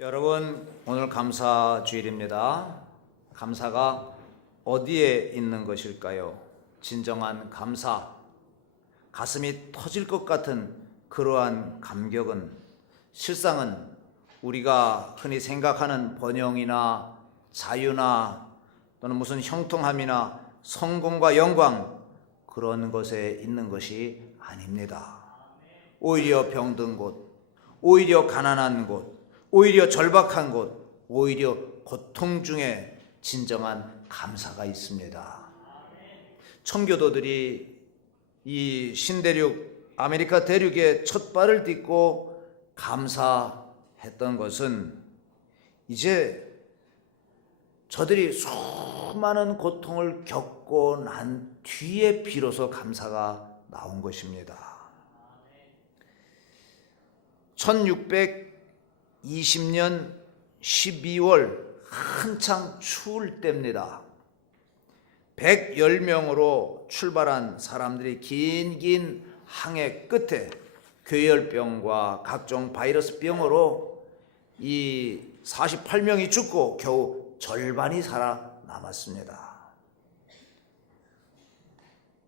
여러분, 오늘 감사주일입니다. 감사가 어디에 있는 것일까요? 진정한 감사, 가슴이 터질 것 같은 그러한 감격은 실상은 우리가 흔히 생각하는 번영이나 자유나 또는 무슨 형통함이나 성공과 영광, 그런 것에 있는 것이 아닙니다. 오히려 병든 곳, 오히려 가난한 곳, 오히려 절박한 곳, 오히려 고통 중에 진정한 감사가 있습니다. 청교도들이 이 신대륙 아메리카 대륙에 첫 발을 딛고 감사했던 것은 이제 저들이 수많은 고통을 겪고 난 뒤에 비로소 감사가 나온 것입니다. 1620년 12월 한창 추울 때입니다. 110명으로 출발한 사람들이 긴 항해 끝에 괴열병과 각종 바이러스 병으로 이 48명이 죽고 겨우 절반이 살아남았습니다.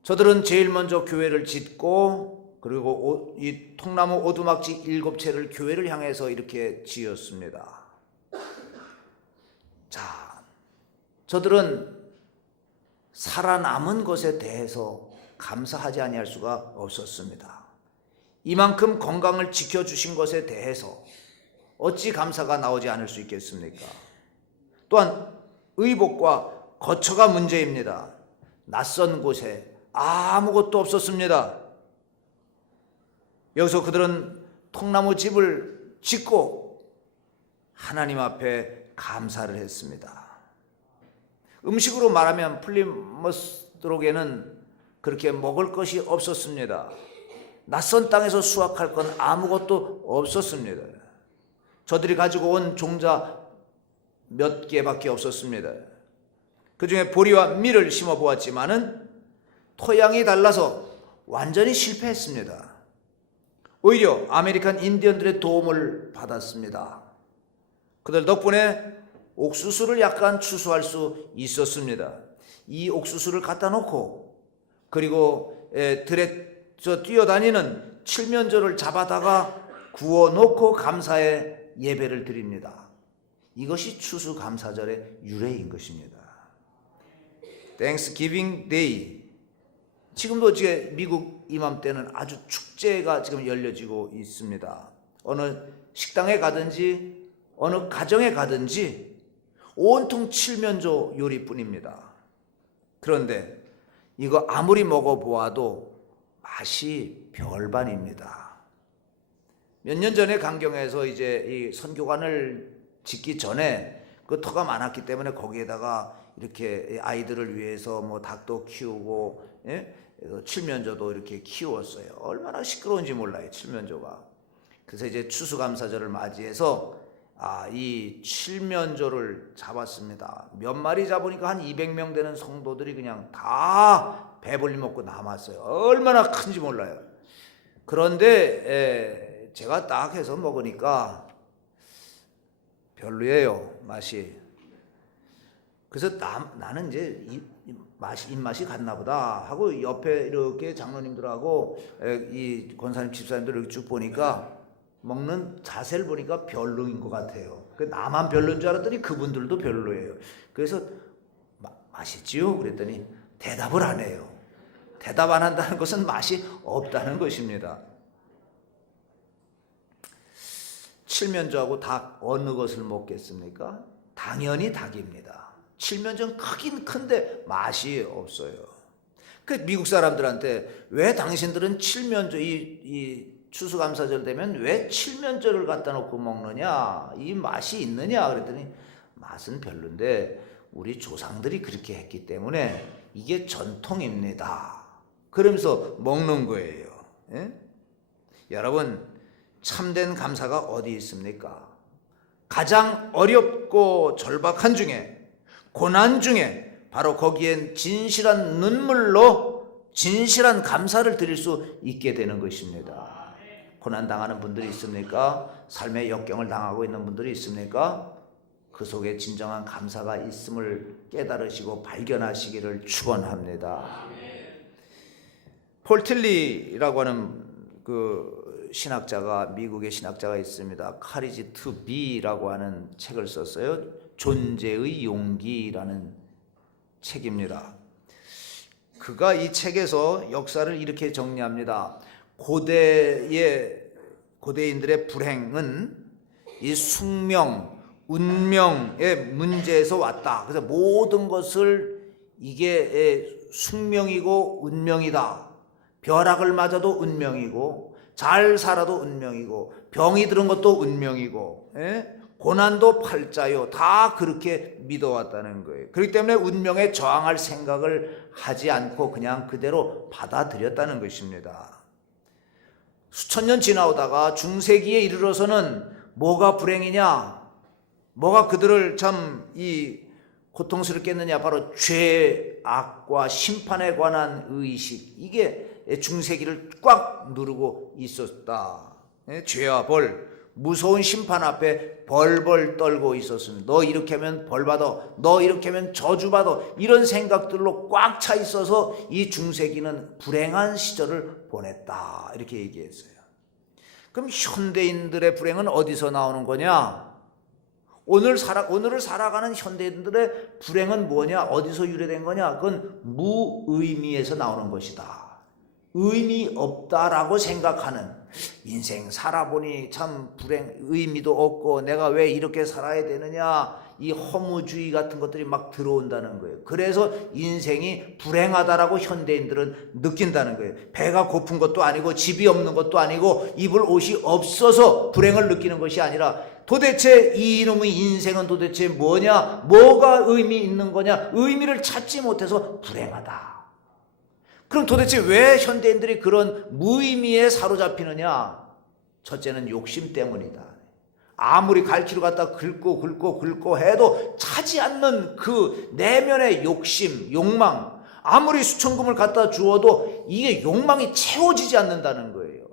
저들은 제일 먼저 교회를 짓고 그리고 이 통나무 오두막지 7채를 교회를 향해서 이렇게 지었습니다. 자, 저들은 살아남은 것에 대해서 감사하지 아니할 수가 없었습니다. 이만큼 건강을 지켜주신 것에 대해서 어찌 감사가 나오지 않을 수 있겠습니까? 또한 의복과 거처가 문제입니다. 낯선 곳에 아무것도 없었습니다. 여기서 그들은 통나무 집을 짓고 하나님 앞에 감사를 했습니다. 음식으로 말하면 플리머스록에는 그렇게 먹을 것이 없었습니다. 낯선 땅에서 수확할 건 아무것도 없었습니다. 저들이 가지고 온 종자 몇 개밖에 없었습니다. 그 중에 보리와 밀을 심어 보았지만은 토양이 달라서 완전히 실패했습니다. 오히려 아메리칸 인디언들의 도움을 받았습니다. 그들 덕분에 옥수수를 약간 추수할 수 있었습니다. 이 옥수수를 갖다 놓고 그리고 들에 뛰어다니는 칠면조를 잡아다가 구워 놓고 감사의 예배를 드립니다. 이것이 추수감사절의 유래인 것입니다. Thanksgiving Day. 지금도 이제 미국 이맘때는 아주 축제가 지금 열려지고 있습니다. 어느 식당에 가든지 어느 가정에 가든지 온통 칠면조 요리뿐입니다. 그런데 이거 아무리 먹어보아도 맛이 별반입니다. 몇 년 전에 강경에서 이제 이 선교관을 짓기 전에 그 터가 많았기 때문에 거기에다가 이렇게 아이들을 위해서 뭐 닭도 키우고 칠면조도 이렇게 키웠어요. 얼마나 시끄러운지 몰라요, 칠면조가. 그래서 이제 추수감사절을 맞이해서 이 칠면조를 잡았습니다. 몇 마리 잡으니까 한 200명 되는 성도들이 그냥 다 배불리 먹고 남았어요. 얼마나 큰지 몰라요. 그런데 제가 딱 해서 먹으니까 별로예요, 맛이. 그래서 나는 이제 입맛이 갔나 보다 하고 옆에 이렇게 장로님들하고 이 권사님 집사님들 이렇게 쭉 보니까 먹는 자세를 보니까 별로인 것 같아요. 나만 별로인 줄 알았더니 그분들도 별로예요. 그래서 맛있지요? 그랬더니 대답을 안 해요. 대답 안 한다는 것은 맛이 없다는 것입니다. 칠면조하고 닭 어느 것을 먹겠습니까? 당연히 닭입니다. 칠면조는 크긴 큰데 맛이 없어요. 그 미국 사람들한테 왜 당신들은 칠면조 이 추수감사절 되면 왜 칠면조를 갖다 놓고 먹느냐? 이 맛이 있느냐? 그랬더니 맛은 별론데 우리 조상들이 그렇게 했기 때문에 이게 전통입니다. 그러면서 먹는 거예요. 예? 여러분, 참된 감사가 어디 있습니까? 가장 어렵고 절박한 중에, 고난 중에 바로 거기엔 진실한 눈물로 진실한 감사를 드릴 수 있게 되는 것입니다. 고난당하는 분들이 있습니까? 삶의 역경을 당하고 있는 분들이 있습니까? 그 속에 진정한 감사가 있음을 깨달으시고 발견하시기를 축원합니다. 폴 틸리라고 하는 그 신학자가, 미국의 신학자가 있습니다. 카리지 투 비라고 하는 책을 썼어요. 존재의 용기라는 책입니다. 그가 이 책에서 역사를 이렇게 정리합니다. 고대인들의 불행은 이 숙명, 운명의 문제에서 왔다. 그래서 모든 것을 이게 숙명이고 운명이다. 벼락을 맞아도 운명이고, 잘 살아도 운명이고, 병이 들은 것도 운명이고, 고난도 팔자요. 다 그렇게 믿어왔다는 거예요. 그렇기 때문에 운명에 저항할 생각을 하지 않고 그냥 그대로 받아들였다는 것입니다. 수천 년 지나오다가 중세기에 이르러서는 뭐가 불행이냐, 뭐가 그들을 참 고통스럽게 했느냐, 바로 죄악과 심판에 관한 의식, 이게 중세기를 꽉 누르고 있었다. 죄와 벌, 무서운 심판 앞에 벌벌 떨고 있었습니다. 너 이렇게 하면 벌 받아, 너 이렇게 하면 저주 받아, 이런 생각들로 꽉 차 있어서 이 중세기는 불행한 시절을 보냈다, 이렇게 얘기했어요. 그럼 현대인들의 불행은 어디서 나오는 거냐? 오늘을 살아가는 현대인들의 불행은 뭐냐? 어디서 유래된 거냐? 그건 무의미에서 나오는 것이다. 의미 없다라고 생각하는, 인생 살아보니 참 의미도 없고 내가 왜 이렇게 살아야 되느냐, 이 허무주의 같은 것들이 막 들어온다는 거예요. 그래서 인생이 불행하다라고 현대인들은 느낀다는 거예요. 배가 고픈 것도 아니고 집이 없는 것도 아니고 입을 옷이 없어서 불행을 느끼는 것이 아니라, 도대체 이놈의 인생은 도대체 뭐냐, 뭐가 의미 있는 거냐, 의미를 찾지 못해서 불행하다. 그럼 도대체 왜 현대인들이 그런 무의미에 사로잡히느냐? 첫째는 욕심 때문이다. 아무리 갈퀴로 갖다 긁고 해도 차지 않는 그 내면의 욕심, 욕망, 아무리 수천금을 갖다 주어도 이게 욕망이 채워지지 않는다는 거예요.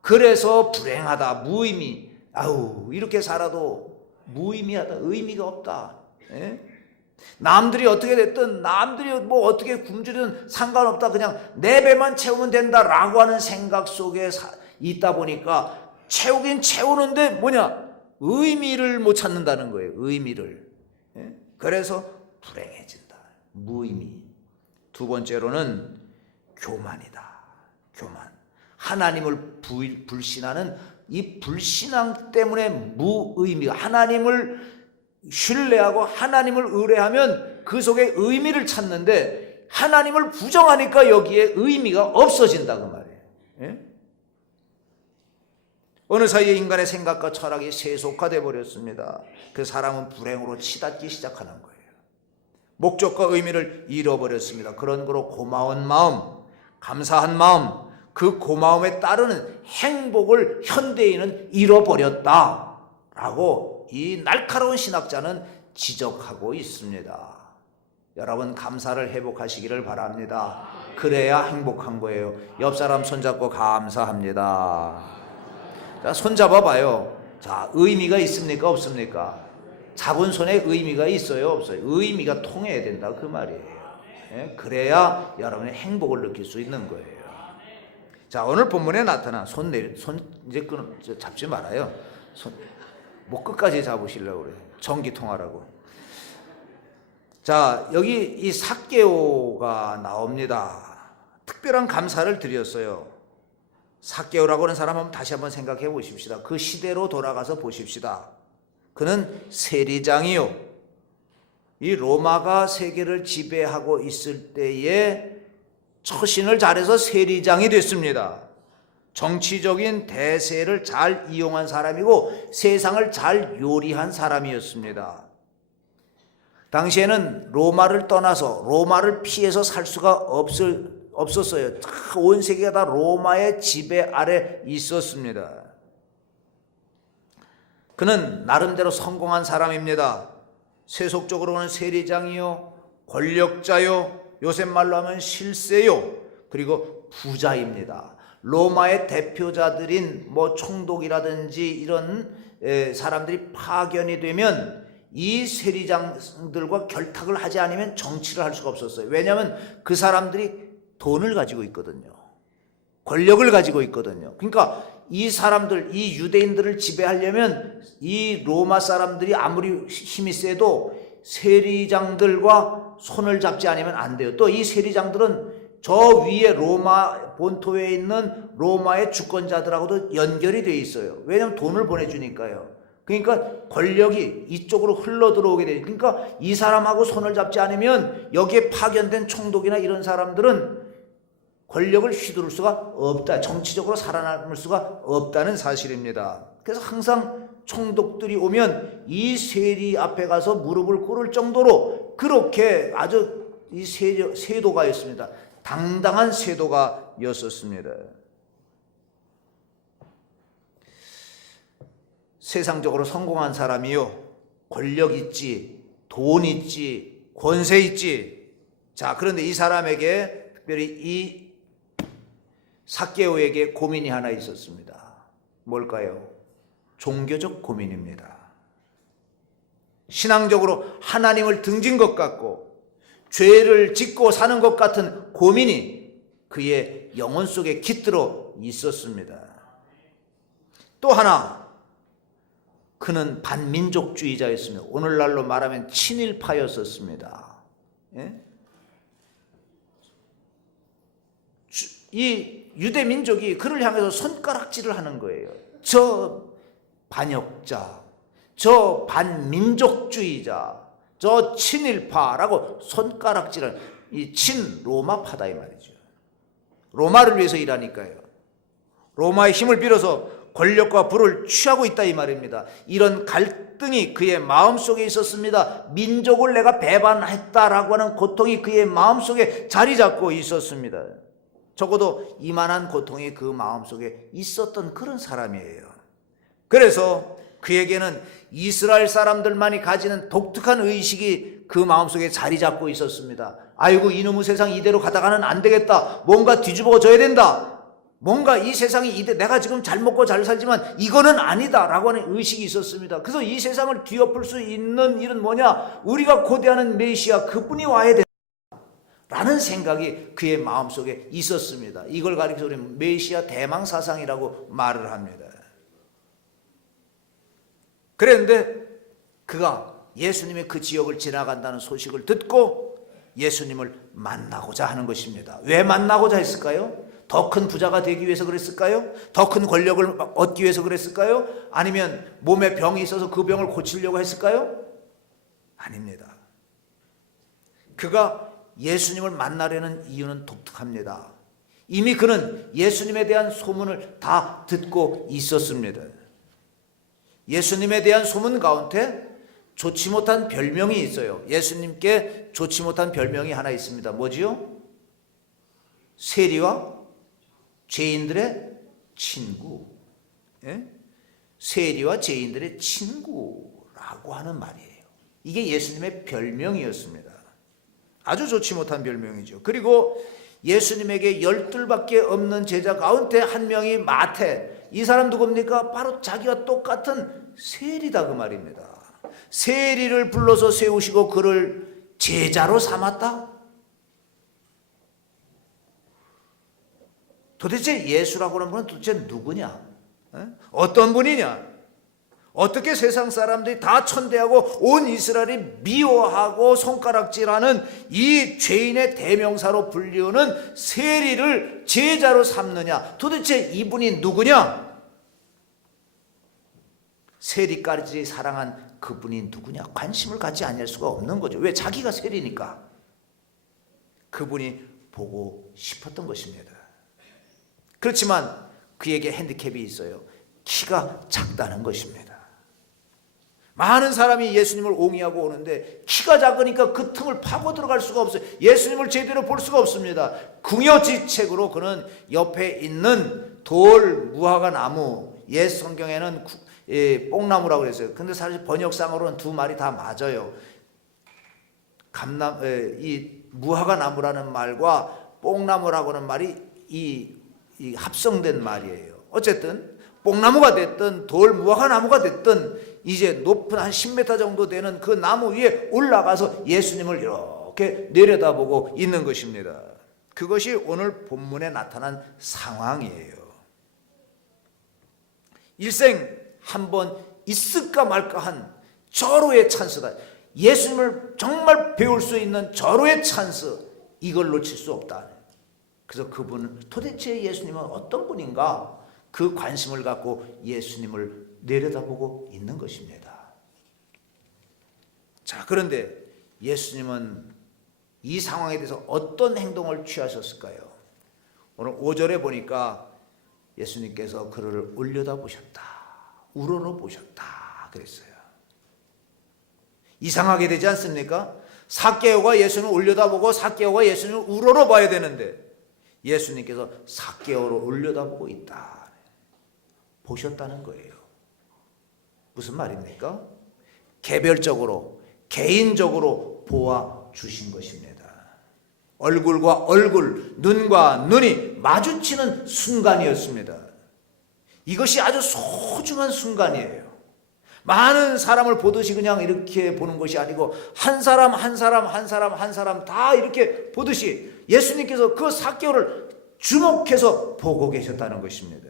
그래서 불행하다, 무의미. 아우, 이렇게 살아도 무의미하다, 의미가 없다. 남들이 어떻게 됐든, 남들이 뭐 어떻게 굶주리든 상관없다, 그냥 내 배만 채우면 된다라고 하는 생각 속에 있다 보니까 채우긴 채우는데 뭐냐? 의미를 못 찾는다는 거예요. 의미를. 그래서 불행해진다. 무의미. 두 번째로는 교만이다. 교만. 하나님을 불신하는 이 불신앙 때문에 무의미. 하나님을 신뢰하고 하나님을 의뢰하면 그 속에 의미를 찾는데, 하나님을 부정하니까 여기에 의미가 없어진다, 그 말이에요. 어느 사이에 인간의 생각과 철학이 세속화되어 버렸습니다. 그 사람은 불행으로 치닫기 시작하는 거예요. 목적과 의미를 잃어버렸습니다. 그런 거로 고마운 마음, 감사한 마음, 그 고마움에 따르는 행복을 현대인은 잃어버렸다라고 이 날카로운 신학자는 지적하고 있습니다. 여러분, 감사를 회복하시기를 바랍니다. 그래야 행복한 거예요. 옆 사람 손잡고 감사합니다. 자, 손잡아 봐요. 자, 의미가 있습니까, 없습니까? 잡은 손에 의미가 있어요, 없어요? 의미가 통해야 된다, 그 말이에요. 그래야 여러분의 행복을 느낄 수 있는 거예요. 자, 오늘 본문에 나타난 손 이제 잡지 말아요. 목 끝까지 잡으시려고 그래요. 전기 통하라고. 자, 여기 이 삭개오가 나옵니다. 특별한 감사를 드렸어요. 삭개오라고 하는 사람 한번 다시 한번 생각해 보십시다. 그 시대로 돌아가서 보십시다. 그는 세리장이요, 이 로마가 세계를 지배하고 있을 때에 처신을 잘해서 세리장이 됐습니다. 정치적인 대세를 잘 이용한 사람이고 세상을 잘 요리한 사람이었습니다. 당시에는 로마를 떠나서, 로마를 피해서 살 수가 없었어요. 온 세계가 다 로마의 지배 아래 있었습니다. 그는 나름대로 성공한 사람입니다. 세속적으로는 세리장이요, 권력자요, 요새 말로 하면 실세요, 그리고 부자입니다. 로마의 대표자들인 뭐 총독이라든지 이런 사람들이 파견이 되면 이 세리장들과 결탁을 하지 않으면 정치를 할 수가 없었어요. 왜냐하면 그 사람들이 돈을 가지고 있거든요. 권력을 가지고 있거든요. 그러니까 이 사람들, 이 유대인들을 지배하려면 이 로마 사람들이 아무리 힘이 세도 세리장들과 손을 잡지 않으면 안 돼요. 또 이 세리장들은 저 위에 로마 본토에 있는 로마의 주권자들하고도 연결이 돼 있어요. 왜냐하면 돈을 보내주니까요. 그러니까 권력이 이쪽으로 흘러 들어오게 돼요. 그러니까 이 사람하고 손을 잡지 않으면 여기에 파견된 총독이나 이런 사람들은 권력을 휘두를 수가 없다. 정치적으로 살아남을 수가 없다는 사실입니다. 그래서 항상 총독들이 오면 이 세리 앞에 가서 무릎을 꿇을 정도로 그렇게 아주 이 세도가였습니다. 당당한 세도가였었습니다. 세상적으로 성공한 사람이요, 권력 있지, 돈 있지, 권세 있지. 자, 그런데 이 사람에게 특별히 이 삭개오에게 고민이 하나 있었습니다. 뭘까요? 종교적 고민입니다. 신앙적으로 하나님을 등진 것 같고 죄를 짓고 사는 것 같은 고민이 그의 영혼 속에 깃들어 있었습니다. 또 하나, 그는 반민족주의자였습니다. 오늘날로 말하면 친일파였었습니다. 예? 이 유대 민족이 그를 향해서 손가락질을 하는 거예요. 저 반역자, 저 반민족주의자, 저 친일파라고 손가락질을, 이 친로마파다 이 말이죠. 로마를 위해서 일하니까요. 로마의 힘을 빌어서 권력과 부를 취하고 있다 이 말입니다. 이런 갈등이 그의 마음속에 있었습니다. 민족을 내가 배반했다라고 하는 고통이 그의 마음속에 자리 잡고 있었습니다. 적어도 이만한 고통이 그 마음속에 있었던 그런 사람이에요. 그래서 그에게는 이스라엘 사람들만이 가지는 독특한 의식이 그 마음속에 자리 잡고 있었습니다. 아이고, 이놈의 세상 이대로 가다가는 안 되겠다. 뭔가 뒤집어져야 된다. 뭔가 이 세상이 내가 지금 잘 먹고 잘 살지만 이거는 아니다 라고 하는 의식이 있었습니다. 그래서 이 세상을 뒤엎을 수 있는 일은 뭐냐? 우리가 고대하는 메시아, 그분이 와야 된다 라는 생각이 그의 마음속에 있었습니다. 이걸 가리켜서 우리는 메시아 대망사상이라고 말을 합니다. 그런데 그가 예수님의 그 지역을 지나간다는 소식을 듣고 예수님을 만나고자 하는 것입니다. 왜 만나고자 했을까요? 더 큰 부자가 되기 위해서 그랬을까요? 더 큰 권력을 얻기 위해서 그랬을까요? 아니면 몸에 병이 있어서 그 병을 고치려고 했을까요? 아닙니다. 그가 예수님을 만나려는 이유는 독특합니다. 이미 그는 예수님에 대한 소문을 다 듣고 있었습니다. 예수님에 대한 소문 가운데 좋지 못한 별명이 있어요. 예수님께 좋지 못한 별명이 하나 있습니다. 뭐지요? 세리와 죄인들의 친구. 예? 세리와 죄인들의 친구라고 하는 말이에요. 이게 예수님의 별명이었습니다. 아주 좋지 못한 별명이죠. 그리고 예수님에게 12밖에 없는 제자 가운데 한 명이 마태. 이 사람 누굽니까? 바로 자기와 똑같은 세리다 그 말입니다. 세리를 불러서 세우시고 그를 제자로 삼았다? 도대체 예수라고 하는 분은 도대체 누구냐? 어떤 분이냐? 어떻게 세상 사람들이 다 천대하고 온 이스라엘이 미워하고 손가락질하는 이 죄인의 대명사로 불리우는 세리를 제자로 삼느냐? 도대체 이분이 누구냐? 세리까지 사랑한 그분이 누구냐? 관심을 갖지 않을 수가 없는 거죠. 왜? 자기가 세리니까. 그분이 보고 싶었던 것입니다. 그렇지만 그에게 핸디캡이 있어요. 키가 작다는 것입니다. 많은 사람이 예수님을 옹이하고 오는데 키가 작으니까 그 틈을 파고 들어갈 수가 없어요. 예수님을 제대로 볼 수가 없습니다. 궁여지책으로 그는 옆에 있는 돌 무화과 나무, 옛 성경에는 뽕나무라고 그랬어요. 근데 사실 번역상으로는 두 말이 다 맞아요. 이 무화과 나무라는 말과 뽕나무라고 하는 말이 이 이 합성된 말이에요. 어쨌든 뽕나무가 됐든 돌무화과 나무가 됐든 이제 높은 한 10m 정도 되는 그 나무 위에 올라가서 예수님을 이렇게 내려다보고 있는 것입니다. 그것이 오늘 본문에 나타난 상황이에요. 일생 한번 있을까 말까 한 절호의 찬스다. 예수님을 정말 배울 수 있는 절호의 찬스, 이걸 놓칠 수 없다. 그래서 그분은 도대체 예수님은 어떤 분인가, 그 관심을 갖고 예수님을 내려다보고 있는 것입니다. 자, 그런데 예수님은 이 상황에 대해서 어떤 행동을 취하셨을까요? 오늘 5절에 보니까 예수님께서 그를 올려다보셨다, 우러러보셨다 그랬어요. 이상하게 되지 않습니까? 삭개오가 예수님을 올려다보고 삭개오가 예수님을 우러러봐야 되는데 예수님께서 삭개오를 올려다보고 있다, 보셨다는 거예요. 무슨 말입니까? 개별적으로, 개인적으로 보아주신 것입니다. 얼굴과 얼굴, 눈과 눈이 마주치는 순간이었습니다. 이것이 아주 소중한 순간이에요. 많은 사람을 보듯이 그냥 이렇게 보는 것이 아니고 한 사람 한 사람 한 사람 한 사람 다 이렇게 보듯이 예수님께서 그 삭개오를 주목해서 보고 계셨다는 것입니다.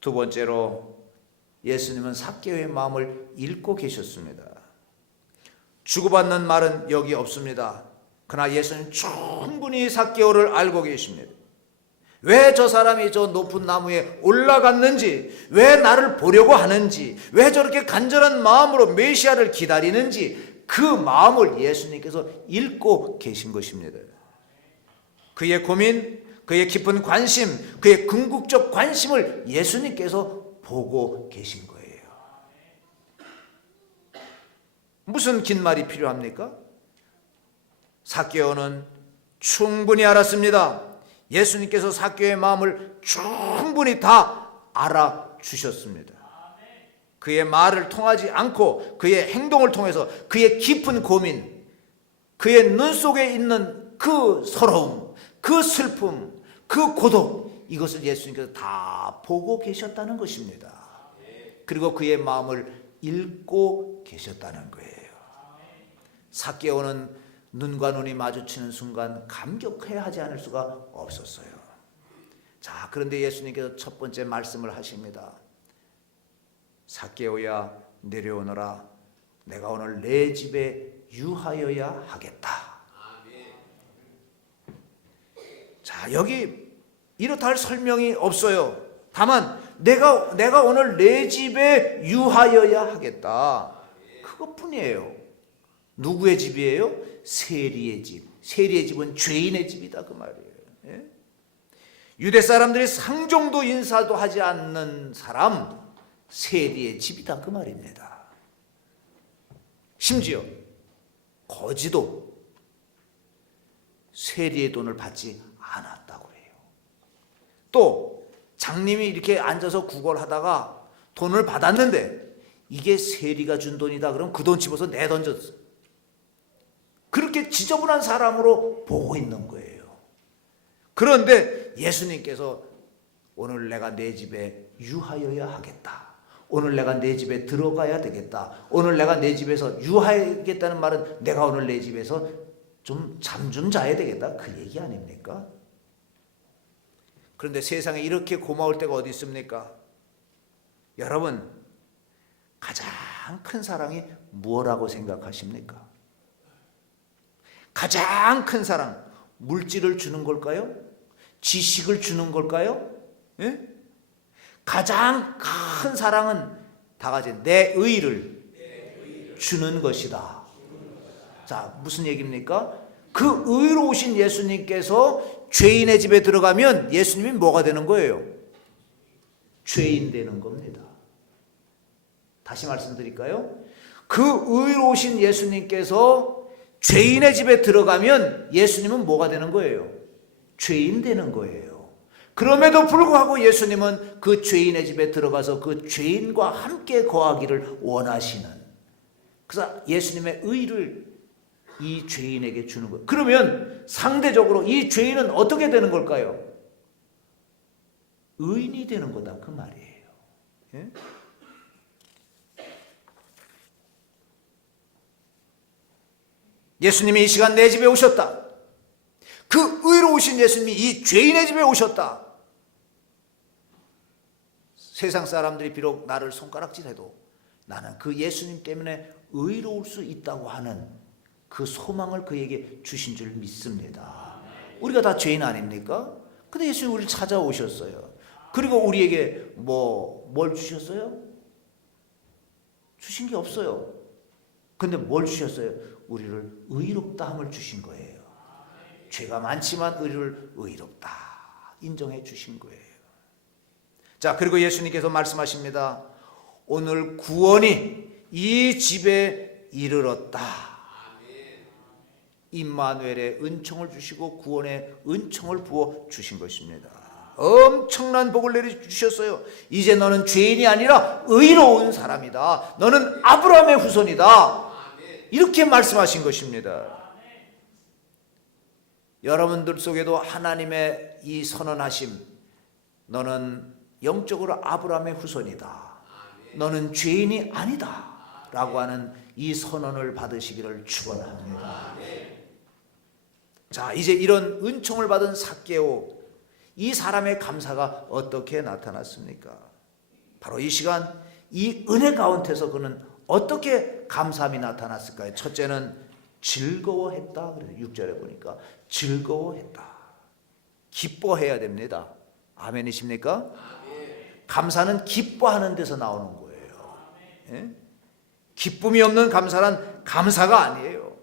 두 번째로 예수님은 삭개오의 마음을 읽고 계셨습니다. 주고받는 말은 여기 없습니다. 그러나 예수님 충분히 삭개오를 알고 계십니다. 왜 저 사람이 저 높은 나무에 올라갔는지, 왜 나를 보려고 하는지, 왜 저렇게 간절한 마음으로 메시아를 기다리는지, 그 마음을 예수님께서 읽고 계신 것입니다. 그의 고민, 그의 깊은 관심, 그의 궁극적 관심을 예수님께서 보고 계신 거예요. 무슨 긴 말이 필요합니까? 삭개오는 충분히 알았습니다. 예수님께서 삭개오의 마음을 충분히 다 알아주셨습니다. 그의 말을 통하지 않고 그의 행동을 통해서 그의 깊은 고민, 그의 눈 속에 있는 그 서러움, 그 슬픔, 그 고독, 이것을 예수님께서 다 보고 계셨다는 것입니다. 그리고 그의 마음을 읽고 계셨다는 거예요. 삭개오는 눈과 눈이 마주치는 순간 감격해야 하지 않을 수가 없었어요. 자, 그런데 예수님께서 첫 번째 말씀을 하십니다. 삭개오야, 내려오너라. 내가 오늘 내 집에 유하여야 하겠다. 자, 여기 이렇다 할 설명이 없어요. 다만 내가 오늘 내 집에 유하여야 하겠다, 그것뿐이에요. 누구의 집이에요? 세리의 집. 세리의 집은 죄인의 집이다, 그 말이에요. 예? 유대 사람들이 상종도 인사도 하지 않는 사람, 세리의 집이다, 그 말입니다. 심지어 거지도 세리의 돈을 받지 않았다고 해요. 또 장님이 이렇게 앉아서 구걸하다가 돈을 받았는데 이게 세리가 준 돈이다 그럼 그 돈 집어서 내던졌어. 그렇게 지저분한 사람으로 보고 있는 거예요. 그런데 예수님께서 오늘 내가 내 집에 유하여야 하겠다, 오늘 내가 내 집에 들어가야 되겠다, 오늘 내가 내 집에서 유하겠다는 말은 내가 오늘 내 집에서 좀 잠 좀 자야 되겠다, 그 얘기 아닙니까? 그런데 세상에 이렇게 고마울 때가 어디 있습니까? 여러분, 가장 큰 사랑이 무엇이라고 생각하십니까? 가장 큰 사랑, 물질을 주는 걸까요? 지식을 주는 걸까요? 예? 가장 큰 사랑은 다 같이 내 의를 주는 것이다. 자, 무슨 얘기입니까? 그 의로우신 예수님께서 죄인의 집에 들어가면 예수님이 뭐가 되는 거예요? 죄인 되는 겁니다. 다시 말씀드릴까요? 그 의로우신 예수님께서 죄인의 집에 들어가면 예수님은 뭐가 되는 거예요? 죄인 되는 거예요. 그럼에도 불구하고 예수님은 그 죄인의 집에 들어가서 그 죄인과 함께 거하기를 원하시는, 그래서 예수님의 의를 이 죄인에게 주는 거예요. 그러면 상대적으로 이 죄인은 어떻게 되는 걸까요? 의인이 되는 거다 그 말이에요. 예? 예수님이 이 시간 내 집에 오셨다. 그 의로우신 예수님이 이 죄인의 집에 오셨다. 세상 사람들이 비록 나를 손가락질해도 나는 그 예수님 때문에 의로울 수 있다고 하는 그 소망을 그에게 주신 줄 믿습니다. 우리가 다 죄인 아닙니까? 근데 예수님이 우리를 찾아오셨어요. 그리고 우리에게 뭘 주셨어요? 주신 게 없어요. 근데 뭘 주셨어요? 우리를 의롭다 함을 주신 거예요. 죄가 많지만 우리를 의롭다 인정해 주신 거예요. 자, 그리고 예수님께서 말씀하십니다. 오늘 구원이 이 집에 이르렀다. 임마누엘의 은총을 주시고 구원의 은총을 부어 주신 것입니다. 엄청난 복을 내려주셨어요. 이제 너는 죄인이 아니라 의로운 사람이다. 너는 아브라함의 후손이다. 이렇게 말씀하신 것입니다. 여러분들 속에도 하나님의 이 선언하심, 너는 영적으로 아브라함의 후손이다. 너는 죄인이 아니다. 라고 하는 이 선언을 받으시기를 축원합니다. 자, 이제 이런 은총을 받은 삭개오, 이 사람의 감사가 어떻게 나타났습니까? 바로 이 시간 이 은혜 가운데서 그는 어떻게 감사함이 나타났을까요? 첫째는 즐거워했다. 그래서 6절에 보니까 즐거워했다. 기뻐해야 됩니다. 아멘이십니까? 감사는 기뻐하는 데서 나오는 거예요. 예? 기쁨이 없는 감사란 감사가 아니에요.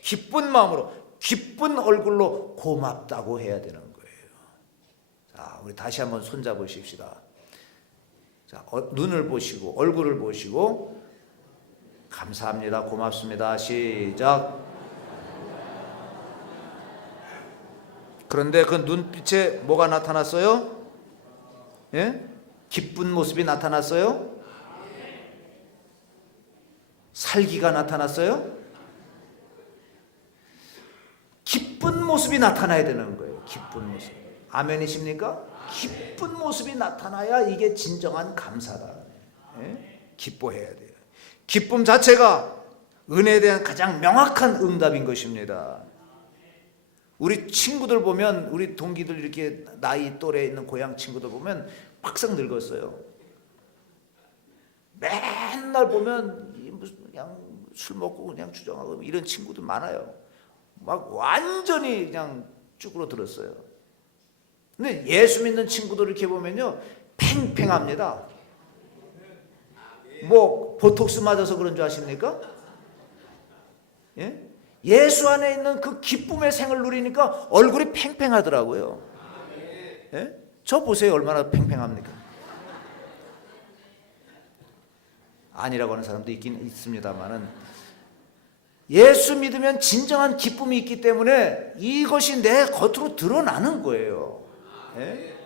기쁜 마음으로, 기쁜 얼굴로 고맙다고 해야 되는 거예요. 자, 우리 다시 한번 손잡으십시다. 자, 눈을 보시고 얼굴을 보시고 감사합니다, 고맙습니다. 시작. 그런데 그 눈빛에 뭐가 나타났어요? 예? 기쁜 모습이 나타났어요? 살기가 나타났어요? 기쁜 모습이 나타나야 되는 거예요. 기쁜 모습. 아멘이십니까? 기쁜 모습이 나타나야 이게 진정한 감사다. 예? 기뻐해야 돼요. 기쁨 자체가 은혜에 대한 가장 명확한 응답인 것입니다. 우리 친구들 보면, 우리 동기들 이렇게 나이 또래에 있는 고향 친구들 보면 막상 늙었어요. 맨날 보면 무슨 그냥 술 먹고 그냥 주정하고 이런 친구들 많아요. 막 완전히 그냥 쭈그러들었어요. 근데 예수 믿는 친구들 이렇게 보면요, 팽팽합니다. 뭐 보톡스 맞아서 그런 줄 아십니까? 예? 예수 안에 있는 그 기쁨의 생을 누리니까 얼굴이 팽팽하더라고요. 예? 저 보세요, 얼마나 팽팽합니까? 아니라고 하는 사람도 있긴 있습니다만은, 예수 믿으면 진정한 기쁨이 있기 때문에 이것이 내 겉으로 드러나는 거예요. 예?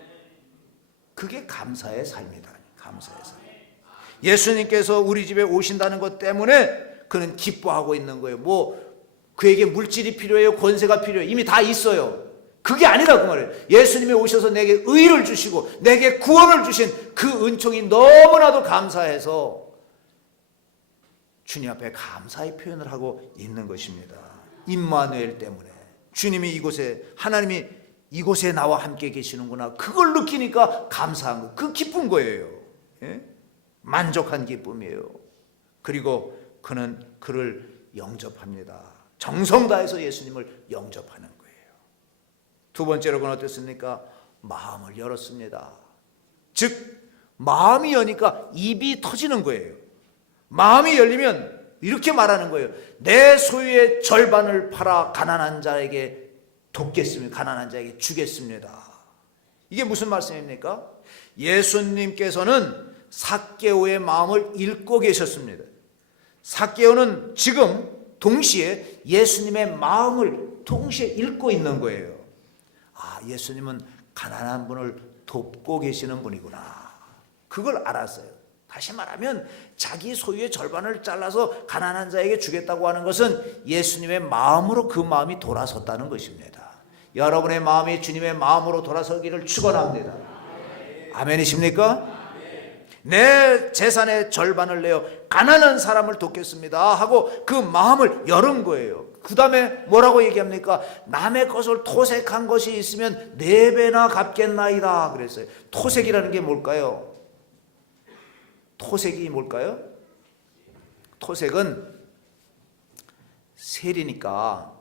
그게 감사의 삶이다. 감사의 삶. 예수님께서 우리 집에 오신다는 것 때문에 그는 기뻐하고 있는 거예요. 뭐 그에게 물질이 필요해요, 권세가 필요해요, 이미 다 있어요. 그게 아니라 그 말이에요. 예수님이 오셔서 내게 의를 주시고 내게 구원을 주신 그 은총이 너무나도 감사해서 주님 앞에 감사의 표현을 하고 있는 것입니다. 임마누엘 때문에 주님이 이곳에, 하나님이 이곳에 나와 함께 계시는구나, 그걸 느끼니까 감사한 거, 그 기쁜 거예요. 예? 만족한 기쁨이에요. 그리고 그는 그를 영접합니다. 정성 다해서 예수님을 영접하는 거예요. 두 번째로 그는 어땠습니까? 마음을 열었습니다. 즉 마음이 여니까 입이 터지는 거예요. 마음이 열리면 이렇게 말하는 거예요. 내 소유의 절반을 팔아 가난한 자에게 돕겠습니다. 가난한 자에게 주겠습니다. 이게 무슨 말씀입니까? 예수님께서는 삭개오의 마음을 읽고 계셨습니다. 삭개오는 지금 동시에 예수님의 마음을 동시에 읽고 있는 거예요. 아, 예수님은 가난한 분을 돕고 계시는 분이구나. 그걸 알았어요. 다시 말하면 자기 소유의 절반을 잘라서 가난한 자에게 주겠다고 하는 것은 예수님의 마음으로 그 마음이 돌아섰다는 것입니다. 여러분의 마음이 주님의 마음으로 돌아서기를 축원합니다. 아멘이십니까? 내 재산의 절반을 내어 가난한 사람을 돕겠습니다 하고 그 마음을 열은 거예요. 그 다음에 뭐라고 얘기합니까? 남의 것을 토색한 것이 있으면 4배나 갚겠나이다 그랬어요. 토색이라는 게 뭘까요? 토색이 뭘까요? 토색은 세리니까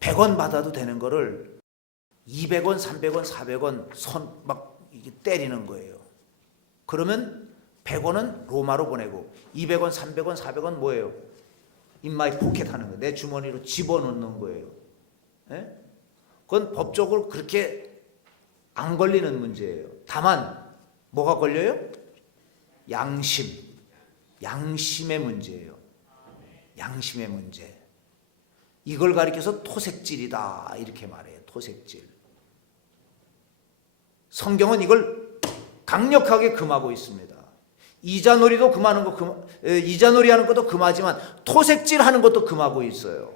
100원 받아도 되는 거를 200원, 300원, 400원 막 때리는 거예요. 그러면 100원은 로마로 보내고 200원, 300원, 400원 뭐예요? 인마이 포켓 하는 거예요. 내 주머니로 집어넣는 거예요. 예? 그건 법적으로 그렇게 안 걸리는 문제예요. 다만 뭐가 걸려요? 양심의 문제예요. 양심의 문제. 이걸 가리켜서 토색질이다 이렇게 말해요. 토색질. 성경은 이걸 강력하게 금하고 있습니다. 이자놀이도 금하는 거 이자놀이 하는 것도 금하지만 토색질 하는 것도 금하고 있어요.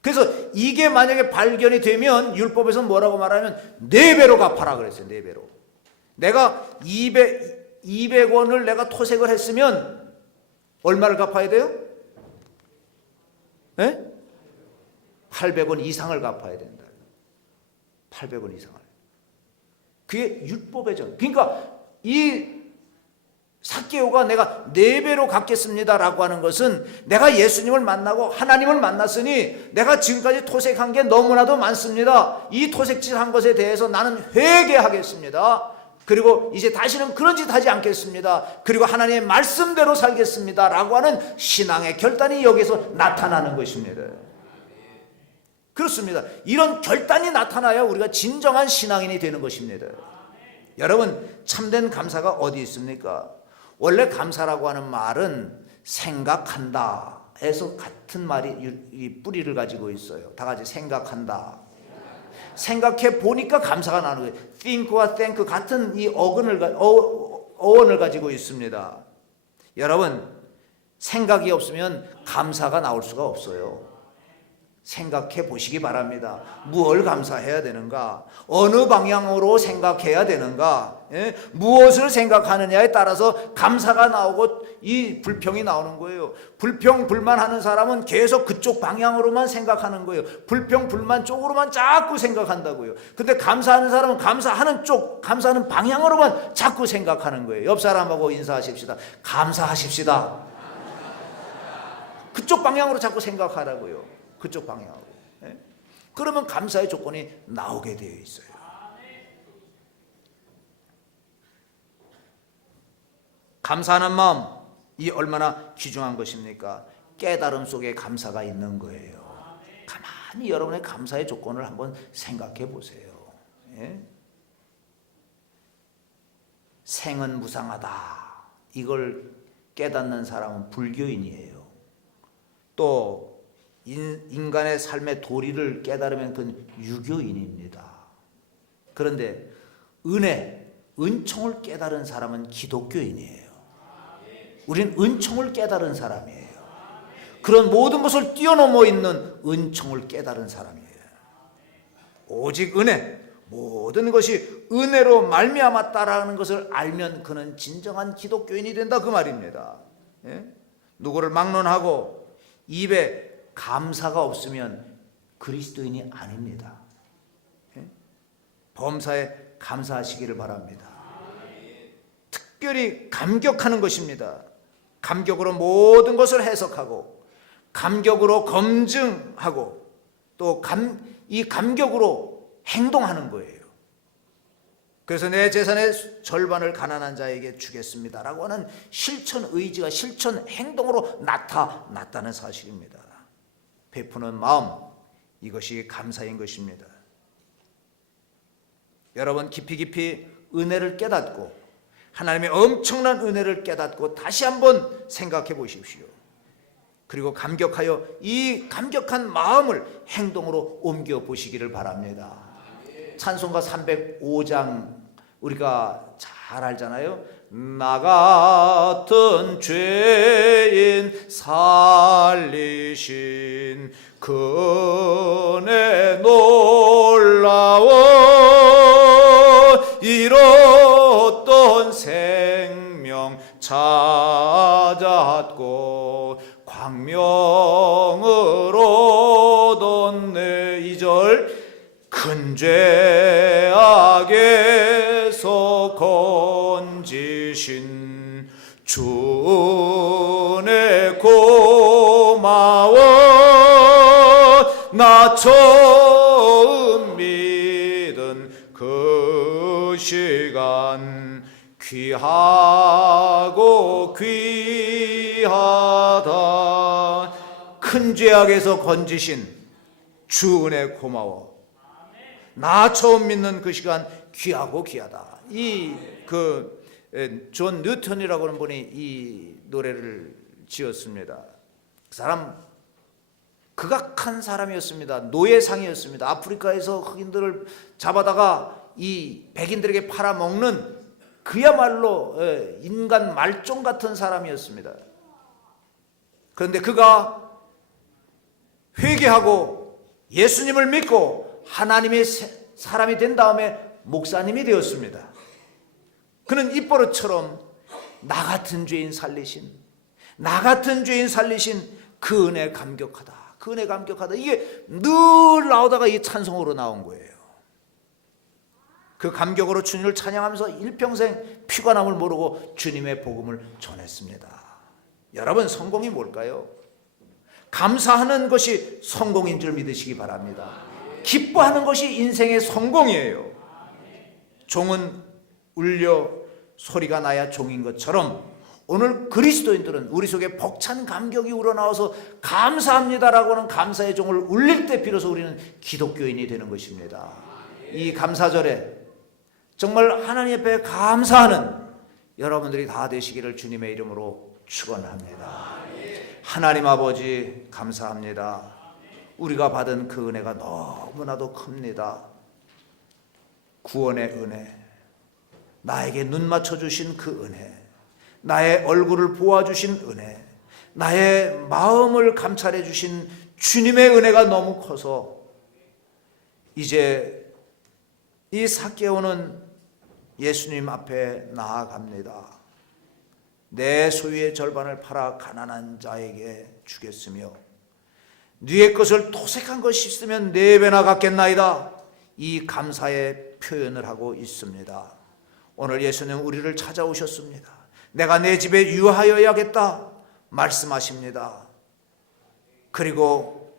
그래서 이게 만약에 발견이 되면 율법에서 뭐라고 말하면 4배로 갚아라 그랬어요. 4배로. 내가 200원을 내가 토색을 했으면 얼마를 갚아야 돼요? 네? 800원 이상을 갚아야 된다. 800원 이상을. 그게 율법의 정. 그러니까 이 삭개오가 내가 4배로 갚겠습니다라고 하는 것은 내가 예수님을 만나고 하나님을 만났으니 내가 지금까지 토색한 게 너무나도 많습니다. 이 토색질한 것에 대해서 나는 회개하겠습니다. 그리고 이제 다시는 그런 짓 하지 않겠습니다. 그리고 하나님의 말씀대로 살겠습니다 라고 하는 신앙의 결단이 여기서 나타나는 것입니다. 그렇습니다. 이런 결단이 나타나야 우리가 진정한 신앙인이 되는 것입니다. 여러분, 참된 감사가 어디 있습니까? 원래 감사라고 하는 말은 생각한다 해서 같은 말이 이 뿌리를 가지고 있어요. 다 같이 생각한다. 생각해 보니까 감사가 나는 거예요. think와 thank 같은 이 어원을 가지고 있습니다. 여러분, 생각이 없으면 감사가 나올 수가 없어요. 생각해 보시기 바랍니다. 무엇을 감사해야 되는가? 어느 방향으로 생각해야 되는가? 예? 무엇을 생각하느냐에 따라서 감사가 나오고 이 불평이 나오는 거예요. 불평, 불만하는 사람은 계속 그쪽 방향으로만 생각하는 거예요. 불평, 불만 쪽으로만 자꾸 생각한다고요. 근데 감사하는 사람은 감사하는 쪽, 감사하는 방향으로만 자꾸 생각하는 거예요. 옆 사람하고 인사하십시다. 감사하십시다. 그쪽 방향으로 자꾸 생각하라고요. 그쪽 방향으로. 예? 그러면 감사의 조건이 나오게 되어 있어요. 감사하는 마음, 이 얼마나 귀중한 것입니까? 깨달음 속에 감사가 있는 거예요. 가만히 여러분의 감사의 조건을 한번 생각해 보세요. 예? 생은 무상하다. 이걸 깨닫는 사람은 불교인이에요. 또 인간의 삶의 도리를 깨달으면 그건 유교인입니다. 그런데 은총을 깨달은 사람은 기독교인이에요. 우리는 은총을 깨달은 사람이에요. 그런 모든 것을 뛰어넘어 있는 은총을 깨달은 사람이에요. 오직 은혜, 모든 것이 은혜로 말미암았다라는 것을 알면 그는 진정한 기독교인이 된다 그 말입니다. 예? 누구를 막론하고 입에 감사가 없으면 그리스도인이 아닙니다. 예? 범사에 감사하시기를 바랍니다. 특별히 감격하는 것입니다. 감격으로 모든 것을 해석하고 감격으로 검증하고 또 이 감격으로 행동하는 거예요. 그래서 내 재산의 절반을 가난한 자에게 주겠습니다라고 하는 실천 의지가 실천 행동으로 나타났다는 사실입니다. 베푸는 마음, 이것이 감사인 것입니다. 여러분, 깊이 은혜를 깨닫고 하나님의 엄청난 은혜를 깨닫고 다시 한번 생각해 보십시오. 그리고 감격하여 이 감격한 마음을 행동으로 옮겨 보시기를 바랍니다. 찬송가 305장 우리가 잘 알잖아요. 나 같은 죄인 살리신 그 은혜 놀라워 잃었던 생명 찾았고 광명을 얻었네. 2절 큰 죄악에서 건지신 주 은혜 고마워. 나 처음 믿은 그 시간 귀하고 귀하다. 큰 죄악에서 건지신 주 은혜 고마워. 나 처음 믿는 그 시간 귀하고 귀하다. 존 뉴턴이라고 하는 분이 이 노래를 지었습니다. 그 사람 극악한 사람이었습니다. 노예상이었습니다. 아프리카에서 흑인들을 잡아다가 이 백인들에게 팔아먹는 그야말로 인간 말종 같은 사람이었습니다. 그런데 그가 회개하고 예수님을 믿고 하나님의 사람이 된 다음에 목사님이 되었습니다. 그는 입버릇처럼 나 같은 죄인 살리신 그 은혜 감격하다. 그 은혜 감격하다. 이게 늘 나오다가 이 찬송으로 나온 거예요. 그 감격으로 주님을 찬양하면서 일평생 피가 남을 모르고 주님의 복음을 전했습니다. 여러분, 성공이 뭘까요? 감사하는 것이 성공인 줄 믿으시기 바랍니다. 기뻐하는 것이 인생의 성공이에요. 종은 울려 소리가 나야 종인 것처럼 오늘 그리스도인들은 우리 속에 벅찬 감격이 우러나와서 감사합니다라고 하는 감사의 종을 울릴 때 비로소 우리는 기독교인이 되는 것입니다. 이 감사절에 정말 하나님 앞에 감사하는 여러분들이 다 되시기를 주님의 이름으로 축원합니다. 하나님 아버지 감사합니다. 우리가 받은 그 은혜가 너무나도 큽니다. 구원의 은혜, 나에게 눈 맞춰주신 그 은혜, 나의 얼굴을 보아주신 은혜, 나의 마음을 감찰해 주신 주님의 은혜가 너무 커서 이제 이 삭개오는 예수님 앞에 나아갑니다. 내 소유의 절반을 팔아 가난한 자에게 주겠으며 네의 것을 토색한 것이 있으면 4배나 갚겠나이다. 이 감사의 표현을 하고 있습니다. 오늘 예수님 우리를 찾아오셨습니다. 내가 내 집에 유하여야겠다 말씀하십니다. 그리고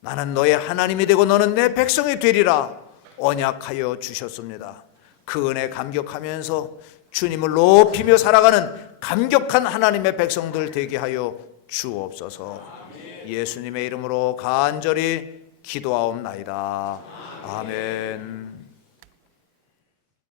나는 너의 하나님이 되고 너는 내 백성이 되리라 언약하여 주셨습니다. 그 은혜 감격하면서 주님을 높이며 살아가는 감격한 하나님의 백성들 되게 하여 주옵소서. 예수님의 이름으로 간절히 기도하옵나이다. 아멘.